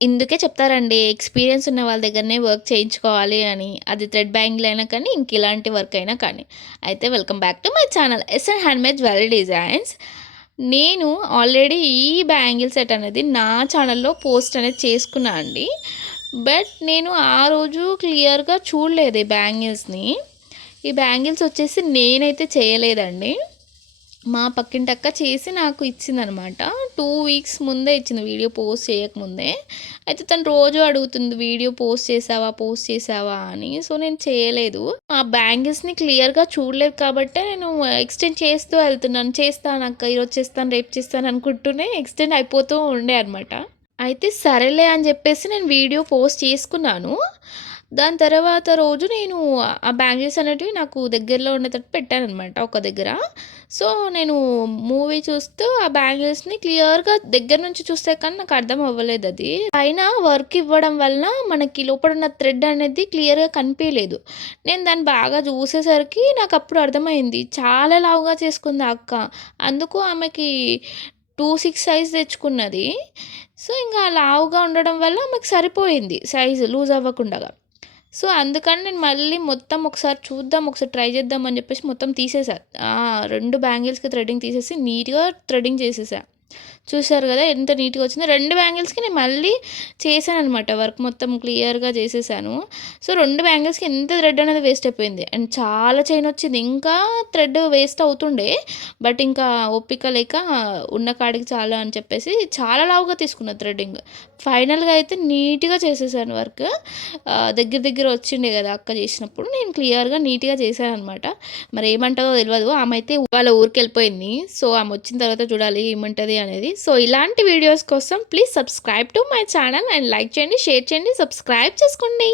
ఇందుకే చెప్తారండి ఎక్స్‌పీరియన్స్ ఉన్న వాళ్ళ దగ్గరనే వర్క్ చేయించుకోవాలి అని. అది థ్రెడ్ బ్యాంగిల్ అయినా కానీ, ఇంక ఇలాంటి వర్క్ అయినా కానీ. అయితే welcome back to my channel SN handmade jewellery designs. నేను ఆల్రెడీ ఈ బ్యాంగిల్ సెట్ అనేది నా ఛానల్‌లో పోస్ట్ అనేది చేసుకున్నా అండి. బట్ నేను ఆ రోజు క్లియర్‌గా చూడలేదు ఈ బ్యాంగిల్స్‌ని. ఈ బ్యాంగిల్స్ వచ్చేసి నేనైతే చేయలేదండి. మా పక్కింటక్క చేసి నాకు ఇచ్చిందనమాట. 2 వీక్స్ ముందే ఇచ్చింది వీడియో పోస్ట్ చేయకముందే. అయితే తను రోజు అడుగుతుంది వీడియో పోస్ట్ చేశావా? పోస్ట్ చేశావా? అని. సో, నేను చేయలేదు. ఆ బ్యాంగిల్స్‌ని క్లియర్‌గా చూడలేదు కాబట్టే నేను ఎక్స్‌టెండ్ చేస్తూ వెళ్తున్నాను. చేస్తానక్క, ఈరోజు చేస్తాను, రేపు చేస్తాను అనుకుంటూనే ఎక్స్‌టెండ్ అయిపోతూ ఉండే అనమాట. అయితే సరేలే అని చెప్పేసి నేను వీడియో పోస్ట్ చేసుకున్నాను. దాని తర్వాత రోజు నేను ఆ బ్యాంగిల్స్ అనేటివి నాకు దగ్గరలో ఉండేటట్టు పెట్టాననమాట ఒక దగ్గర. సో, నేను మూవీ చూస్తూ ఆ బ్యాంగిల్స్‌ని క్లియర్‌గా దగ్గర నుంచి చూస్తే కానీ నాకు అర్థం అవ్వలేదది. పైన వర్క్ ఇవ్వడం వలన మనకి లోపడున్న థ్రెడ్ అనేది క్లియర్‌గా కనిపియలేదు. నేను దాన్ని బాగా చూసేసరికి నాకప్పుడు అర్థమైంది. చాలా లావుగా చేసుకుంది ఆ అక్క. అందుకు ఆమెకి 26 సైజ్ తెచ్చుకున్నది. సో, ఇంగా లావుగా ఉండడం వల్ల ఆమెకు సరిపోయింది సైజు లూజ్ అవ్వకుండగా. సో, అందుకని నేను మళ్ళీ మొత్తం ఒకసారి చూద్దాం, ఒకసారి ట్రై చేద్దాం అని చెప్పేసి మొత్తం తీసేసా. 2 బ్యాంగిల్స్‌కి థ్రెడింగ్ తీసేసి నీట్‌గా థ్రెడింగ్ చేసేసా. చూసారు గదా! ఎంత నీట్‌గా వచ్చిందో. 2 బ్యాంగిల్స్‌కి నేను మళ్ళీ చేశాననమాట. వర్క్ మొత్తం క్లియర్‌గా చేసేసాను. సో, 2 బ్యాంగిల్స్‌కి ఎంత థ్రెడ్ అనేది వేస్ట్ అయిపోయింది. అండ్ చాలా చైన్ వచ్చింది. ఇంకా థ్రెడ్ వేస్ట్ అవుతుండే. బట్ ఇంకా ఓపిక లేక ఉన్న కాడికి చాలు అని చెప్పేసి చాలా లావుగా తీసుకున్నా థ్రెడింగ్. ఫైనల్‌గా అయితే నీట్‌గా చేసేసాను వర్క్. దగ్గర దగ్గర వచ్చిండే గదా! అక్క చేసినప్పుడు. నేను క్లియర్‌గా నీట్‌గా చేశాననమాట. మరి ఏమంటదో తెలవదు. ఆమె అయితే వాళ్ళ ఊరికెళ్ళిపోయింది. సో, ఆమె వచ్చిన తర్వాత చూడాలి ఏమంటది అనేది. సో, ఇలాంటి వీడియోస్ కోసం please subscribe to my channel and like చేయండి, షేర్ చేయండి, సబ్స్క్రైబ్ చేసుకోండి.